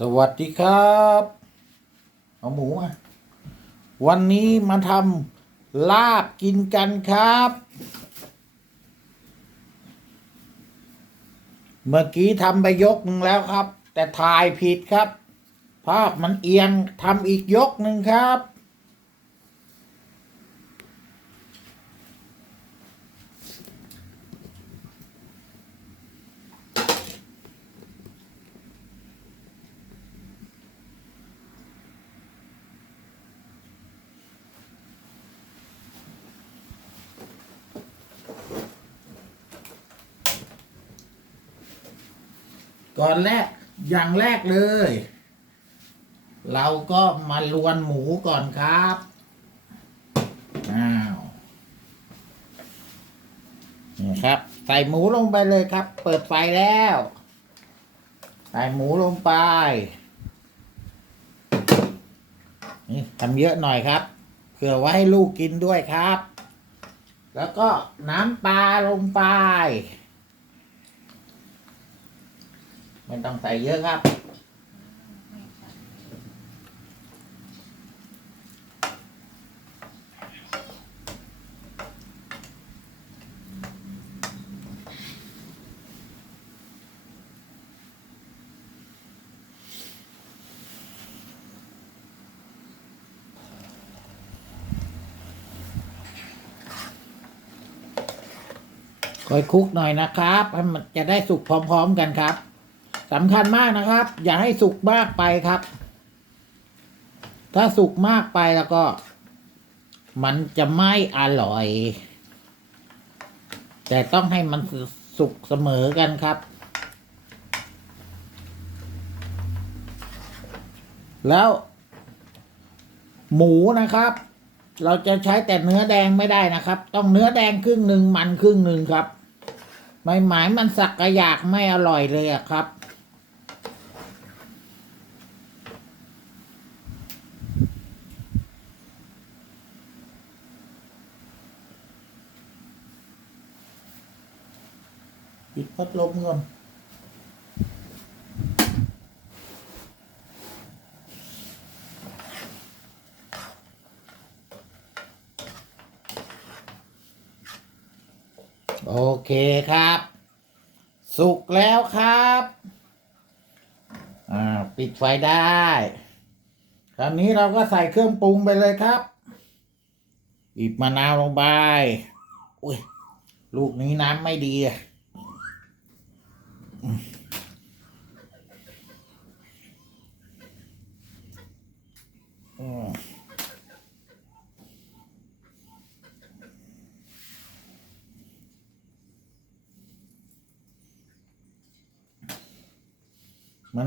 สวัสดีครับ เอาหมูมาวันนี้มาทำลาบกินกันครับ เมื่อกี้ทำไปยกหนึ่งแล้วครับ แต่ถ่ายผิดครับ ภาพมันเอียงทำอีกยกหนึ่งครับ ก่อนแรกอย่างแรกเลย เราก็มาลวนหมูก่อนครับอ้าวนี่ครับ ใส่หมูลงไปเลยครับ เปิดไฟแล้ว ใส่หมูลงไป นี่ทำเยอะหน่อยครับ เผื่อไว้ให้ลูกกินด้วยครับ แล้วก็น้ำปลาลงไป ไม่ต้องใส่เยอะครับ คอยคลุกหน่อยนะครับให้มันจะได้สุกพร้อม ๆ กันครับ สำคัญมากนะครับ อย่าให้สุกมากไปครับ ถ้าสุกมากไปแล้วก็ มันจะไม่อร่อย แต่ต้องให้มันสุกเสมอกันครับ แล้ว หมูนะครับ เราจะใช้แต่เนื้อแดงไม่ได้นะครับ ต้องเนื้อแดงครึ่งหนึ่งมันครึ่งหนึ่งครับไม่หมายมันสักกระยากไม่อร่อยเลยอะครับ พัดลมก่อนโอเคครับ สุกแล้วครับ อ่า ปิดไฟได้ คราวนี้เราก็ใส่เครื่องปรุงไปเลยครับบีบมะนาวลงไป อุ้ย ลูกนี้น้ำไม่ดีอะ มะ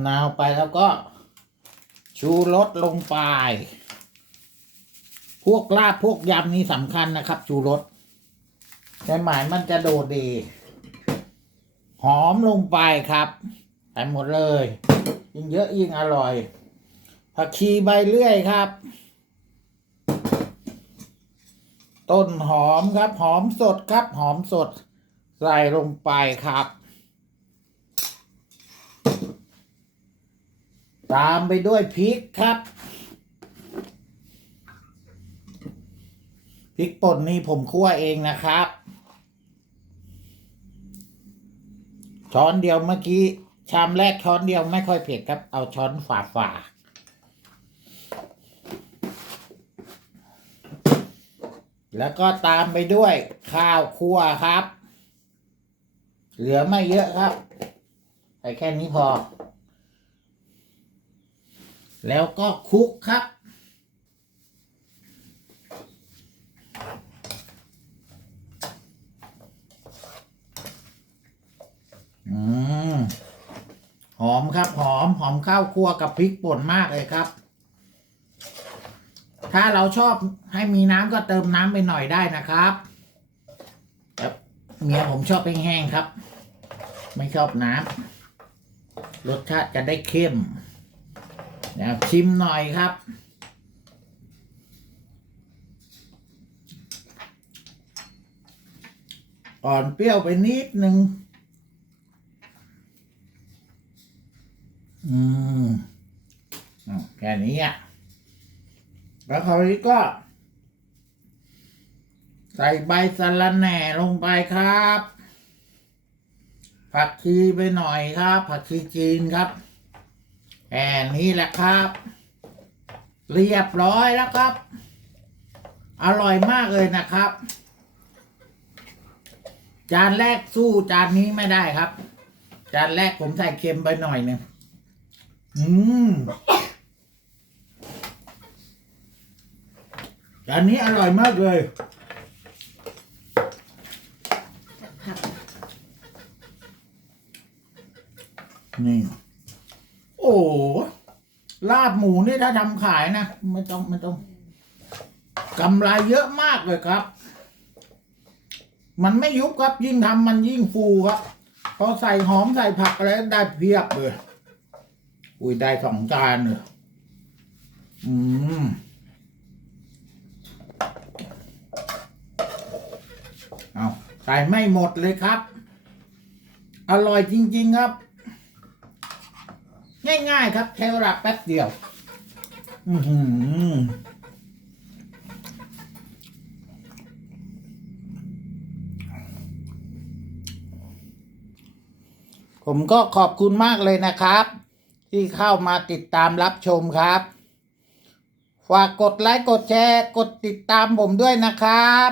นาวไปแล้วก็ ชูรสลงไป พวกลาบพวกยำนี่สำคัญนะครับ ชูรสในหมายมันจะโดดดี หอมลงไปครับใส่หมดเลย ยิ่งเยอะยิ่งอร่อยผักชีใบเลื่อยครับ ต้นหอมครับ หอมสดครับ หอมสดใส่ลงไปครับ ตามไปด้วยพริกครับพริกป่นนี่ผมคั่วเองนะครับ ช้อนเดียวเมื่อกี้ ชามแรกช้อนเดียวไม่ค่อยเผ็ดครับ เอาช้อนฝาฝาแล้วก็ตามไปด้วยข้าวคั่วครับ เหลือไม่เยอะครับใส่แค่นี้พอ แล้วก็คลุกครับ อืม ห อมครับหอมหอมข้าวคั่วกับพริกป่นมากเลยครับ ถ้าเราชอบให้มีน้ำก็เติมน้ำไปหน่อยได้นะครับแต่เมียผมชอบแห้งๆครับ ไม่ชอบน้ำรสชาติจะได้เข้มนะครับชิมหน่อยครับ อ่อนเปรี้ยวไปนิดนึง อืม ค่ นี้อะแล้วคราวนี้ก็ ใส่ใบสะระแหน่ลงไปครับ ผักชีไปหน่อยครับ ผักชีจีนครับแอนนี้แหละครับ เรียบร้อยแล้วครับ อร่อยมากเลยนะครับ จานแรกสู้จานนี้ไม่ได้ครับ จานแรกผมใส่เค็มไปหน่อยหนึงอืม จานนี้อร่อยมากเลย ผักนี่ โอ้ลาบหมูนี่ถ้าทำขายนะ ไม่ต้องไม่ต้องกำไรเยอะมากเลยครับ มันไม่ยุบครับ ยิ่งทำมันยิ่งฟูครับ พอใส่หอมใส่ผักอะไรได้เพียบเลย อุ้ยได้สองจานเลยอืม เอา ใส่ไม่หมดเลยครับ อร่อยจริง ๆครับ ง่ายๆครับใช้เวลาแป๊บเดียว อือหือผมก็ขอบคุณมากเลยนะครับ ที่เข้ามาติดตามรับชมครับ ฝากกดไลค์กดแชร์ กดติดตามผมด้วยนะครับ